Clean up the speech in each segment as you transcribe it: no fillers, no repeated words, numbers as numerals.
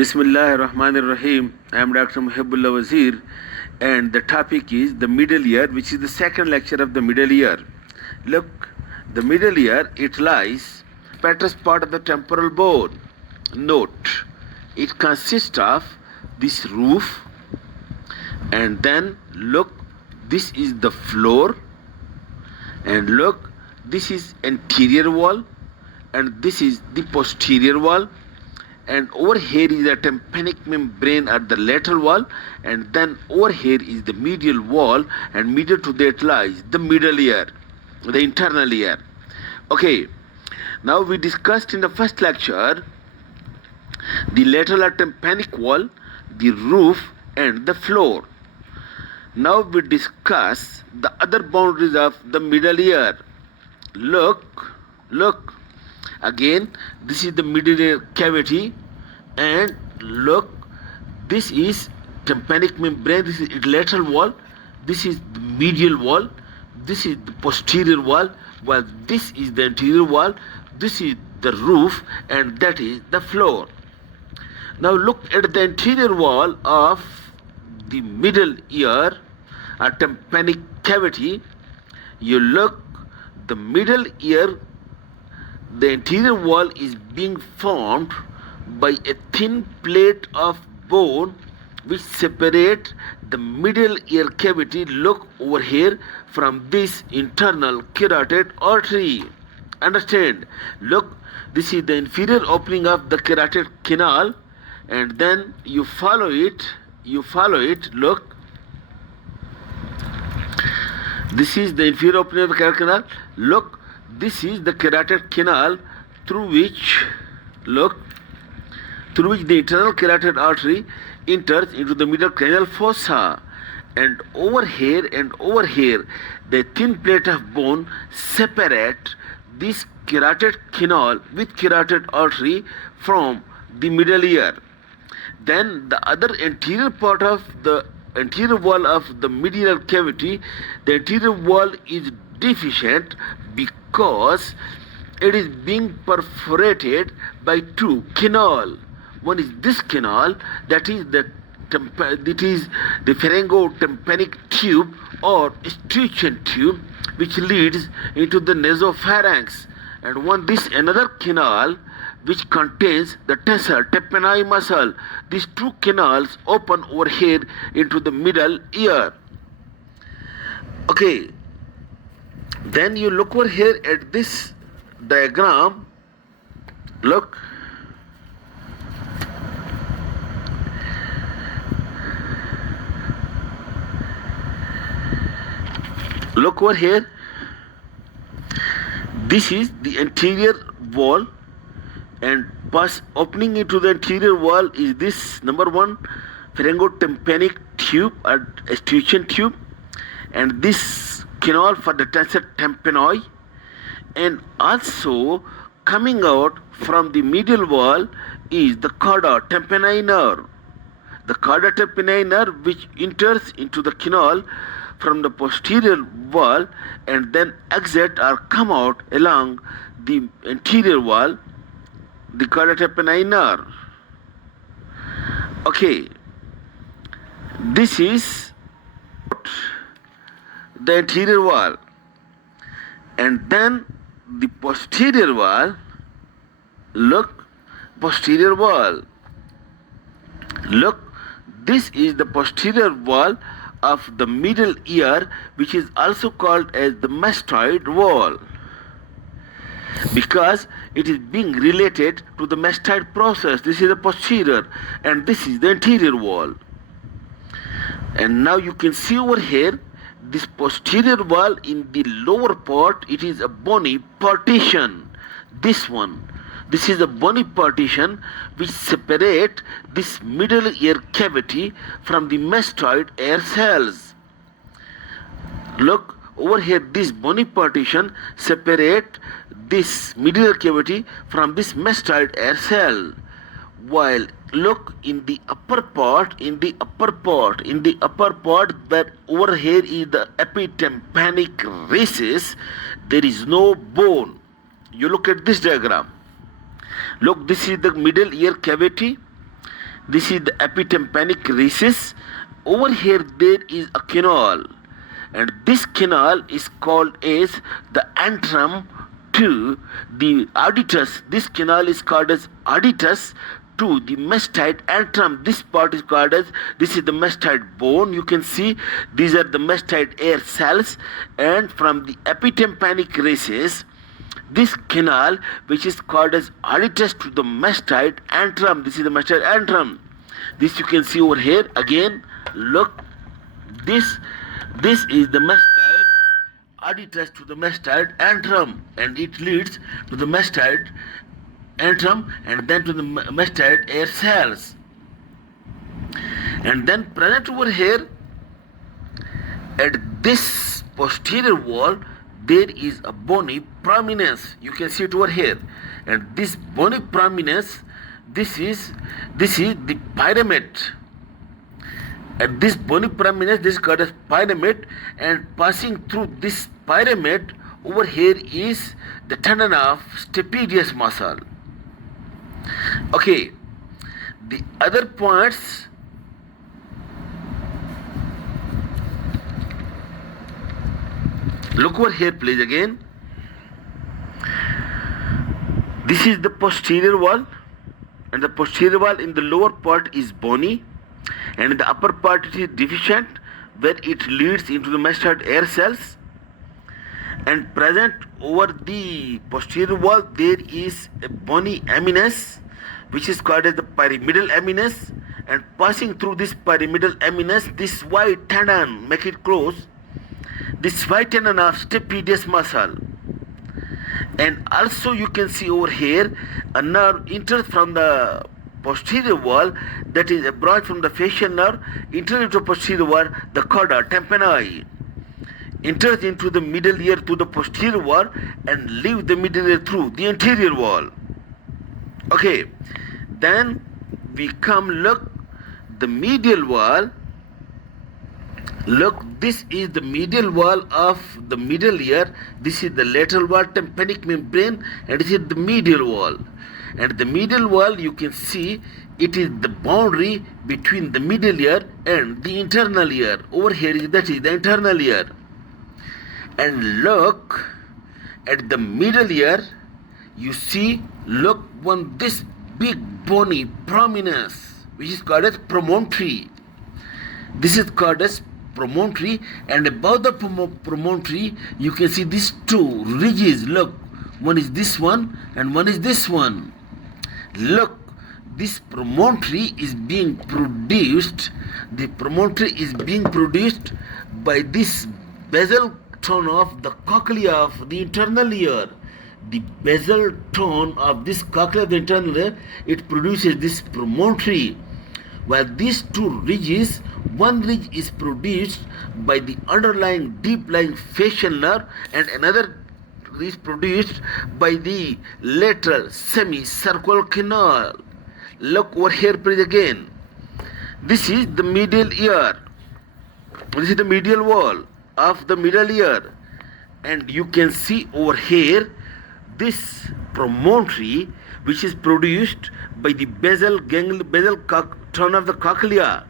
Bismillah ar-Rahman ar-Rahim. I am Dr. Mohibullah Wazir, and the topic is the middle ear, which is the second lecture of the middle ear. Look, the middle ear, it lies fattest part of the temporal bone. Note, it consists of this roof, and then look, this is the floor, and look, this is anterior wall, and this is the posterior wall. And over here is the tympanic membrane at the lateral wall, and then over here is the medial wall, and medial to that lies the middle ear, the internal ear. Okay, now we discussed in the first lecture the lateral tympanic wall, the roof, and the floor. Now we discuss the other boundaries of the middle ear. Look, again, this is the middle ear cavity, and look, this is tympanic membrane, this is its lateral wall, this is the medial wall, this is the posterior wall, while this is the anterior wall, this is the roof, and that is the floor. Now look at the anterior wall of the middle ear, a tympanic cavity. You look, the middle ear, the anterior wall is being formed by a thin plate of bone which separate the middle ear cavity, look over here, from this internal carotid artery. Understand? Look, this is the inferior opening of the carotid canal, and then you follow it, look, this is the inferior opening of the carotid canal. Look, this is the carotid canal through which the internal carotid artery enters into the middle cranial fossa, and over here, the thin plate of bone separate this carotid canal with carotid artery from the middle ear. Then the other anterior part of the anterior wall of the middle cavity, the anterior wall is deficient because it is being perforated by two canal. One is this canal, that is the pharyngotympanic tube or escutcheon tube, which leads into the nasopharynx, and one this another canal which contains the tensor tympani muscle. These two canals open over here into the middle ear. Okay, then you look over here at this diagram. Look, over here, this is the anterior wall, and opening into the anterior wall is this number one pharyngotympanic tube or escutcheon tube, and this canal for the tensor tympani, and also coming out from the medial wall is the cauda tympani nerve. The cauda tympani nerve which enters into the canal from the posterior wall and then exit or come out along the anterior wall, the cauda tympani nerve. Okay, this is the anterior wall, and then the posterior wall. Look, posterior wall. Look, this is the posterior wall of the middle ear, which is also called as the mastoid wall, because it is being related to the mastoid process. This is the posterior, and this is the anterior wall. And now you can see over here, this posterior wall in the lower part, it is a bony partition. This is a bony partition which separate this middle ear cavity from the mastoid air cells. Look over here, this bony partition separate this middle ear cavity from this mastoid air cell. While look in the upper part, that over here is the epitympanic recess, there is no bone. You look at this diagram. Look, this is the middle ear cavity, This is the epitympanic recess. Over here there is a canal, and this canal is called as the antrum to the auditus. This canal is called as auditus to the mastoid antrum. This part is called as, this is the mastoid bone. You can see these are the mastoid air cells, and from the epitympanic recess, this canal which is called as auditus to the mastoid antrum. This is the mastoid antrum. This you can see over here again. Look, this is the mastoid auditus to the mastoid antrum, and it leads to the mastoid antrum and then to the mastoid air cells. And then present over here at this posterior wall there is a bony prominence. You can see it over here, and this bony prominence, this is the pyramid. At this bony prominence, this is called as pyramid, and passing through this pyramid over here is the tendon of stapedius muscle. Okay, the other points, look over here please again. This is the posterior wall, and the posterior wall in the lower part is bony, and in the upper part it is deficient, where it leads into the mastoid air cells. And present over the posterior wall there is a bony eminence which is called as the pyramidal eminence, and passing through this pyramidal eminence, this white tendon, make it close, this white tendon of stapedius muscle. And also you can see over here a nerve enters from the posterior wall, that is a branch from the facial nerve, enters into posterior wall, the cauda tympani, enters into the middle ear through the posterior wall and leaves the middle ear through the anterior wall. Okay, then we come, look, the medial wall. Look, this is the medial wall of the middle ear. This is the lateral wall, tympanic membrane, and this is the medial wall. And the medial wall, you can see it is the boundary between the middle ear and the internal ear. Over here, that is the internal ear. And look at the middle ear, you see, look, one this big bony prominence which is called as promontory. This is called as promontory, and above the promontory you can see these two ridges. Look, one is this one and one is this one. Look, this promontory is being produced, the promontory is being produced by this basal tone of the cochlea of the internal ear. The basal tone of this cochlea of the internal ear, it produces this promontory, while these two ridges, one ridge is produced by the underlying deep lying facial nerve, and another is produced by the lateral semicircular canal. Look over here please again. This is the medial ear. This is the medial wall of the middle ear, and you can see over here this promontory which is produced by the basal tone of the cochlea.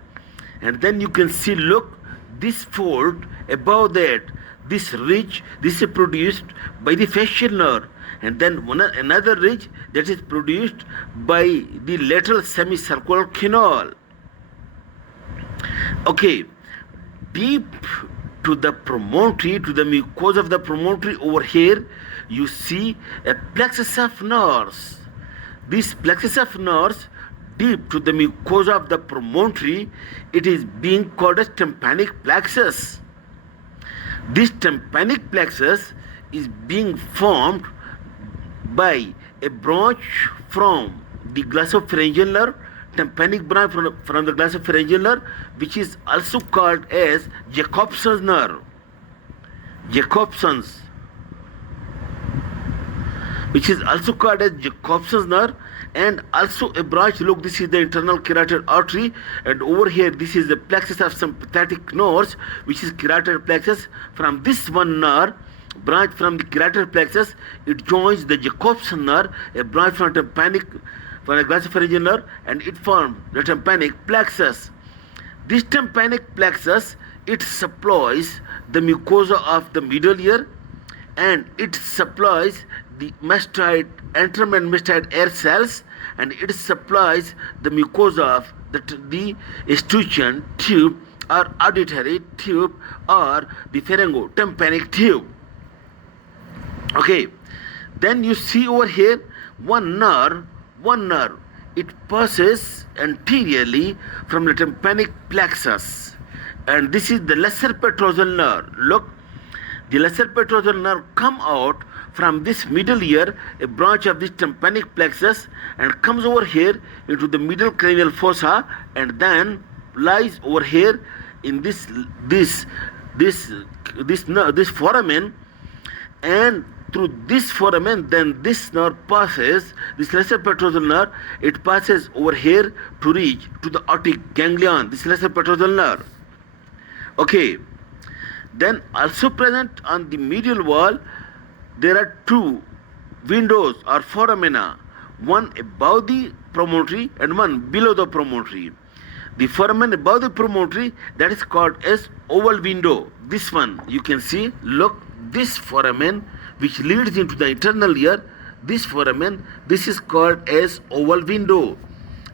And then you can see, look, this fold above that, this ridge, this is produced by the facial nerve, and then another ridge that is produced by the lateral semicircular canal. Okay, deep to the promontory, to the mucosa of the promontory, over here you see a plexus of nerves. This plexus of nerves, deep to the mucosa of the promontory, it is being called as tympanic plexus. This tympanic plexus is being formed by a branch from the glossopharyngeal nerve, tympanic branch from the glossopharyngeal nerve, which is also called as Jacobson's nerve. Jacobson's, which is also called as Jacobson's nerve, and also a branch. Look, this is the internal carotid artery, and over here this is the plexus of sympathetic nerves, which is carotid plexus. From this one nerve, branch from the carotid plexus, it joins the Jacobson nerve, a branch from from the glossopharyngeal nerve, and it forms the tympanic plexus. This tympanic plexus, it supplies the mucosa of the middle ear, and it supplies the mastoid, antrum and mastoid air cells, and it supplies the mucosa of the escutcheon tube or auditory tube or the pharyngotympanic tube. Okay, then you see over here one nerve, it passes anteriorly from the tympanic plexus, and this is the lesser petrosal nerve. Look, the lesser petrosal nerve come out from this middle ear, a branch of this tympanic plexus, and comes over here into the middle cranial fossa, and then lies over here in this foramen, and through this foramen, then this nerve passes, this lesser petrosal nerve, it passes over here to reach to the aortic ganglion, this lesser petrosal nerve. Okay, then also present on the medial wall, there are two windows or foramina, one above the promontory and one below the promontory. The foramen above the promontory, that is called as oval window. This one you can see, look, this foramen which leads into the internal ear, this foramen, this is called as oval window.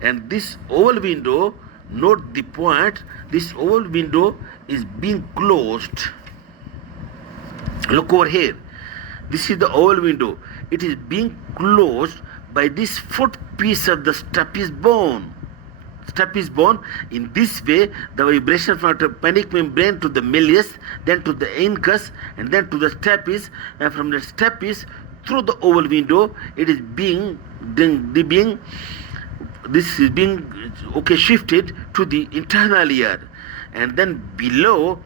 And this oval window, note the point, this oval window is being closed. Look over here. This is the oval window. It is being closed by this foot piece of the stapes bone. Stapes bone. In this way, the vibration from the tympanic membrane to the malleus, then to the incus, and then to the stapes, and from the stapes through the oval window, it is being shifted to the internal ear, and then below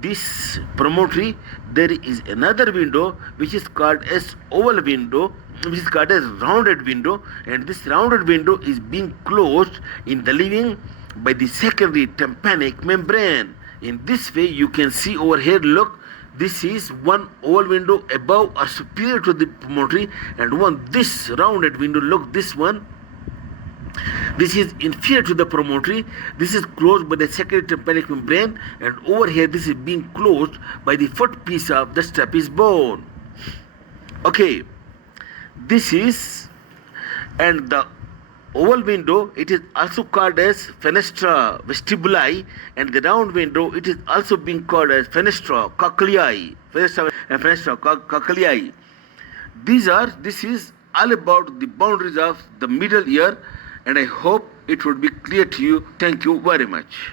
this promontory, there is another window which is called as oval window, which is called as rounded window, and this rounded window is being closed in the living by the secondary tympanic membrane. In this way, you can see over here, look, this is one oval window above or superior to the promontory, and one this rounded window, look, this one, this is inferior to the promontory. This is closed by the secondary tympanic membrane, and over here this is being closed by the foot piece of the stapes bone. Okay, this is, and the oval window, it is also called as fenestra vestibuli, and the round window, it is also being called as fenestra cochlei. Fenestra cochlei. This is all about the boundaries of the middle ear, and I hope it would be clear to you. Thank you very much.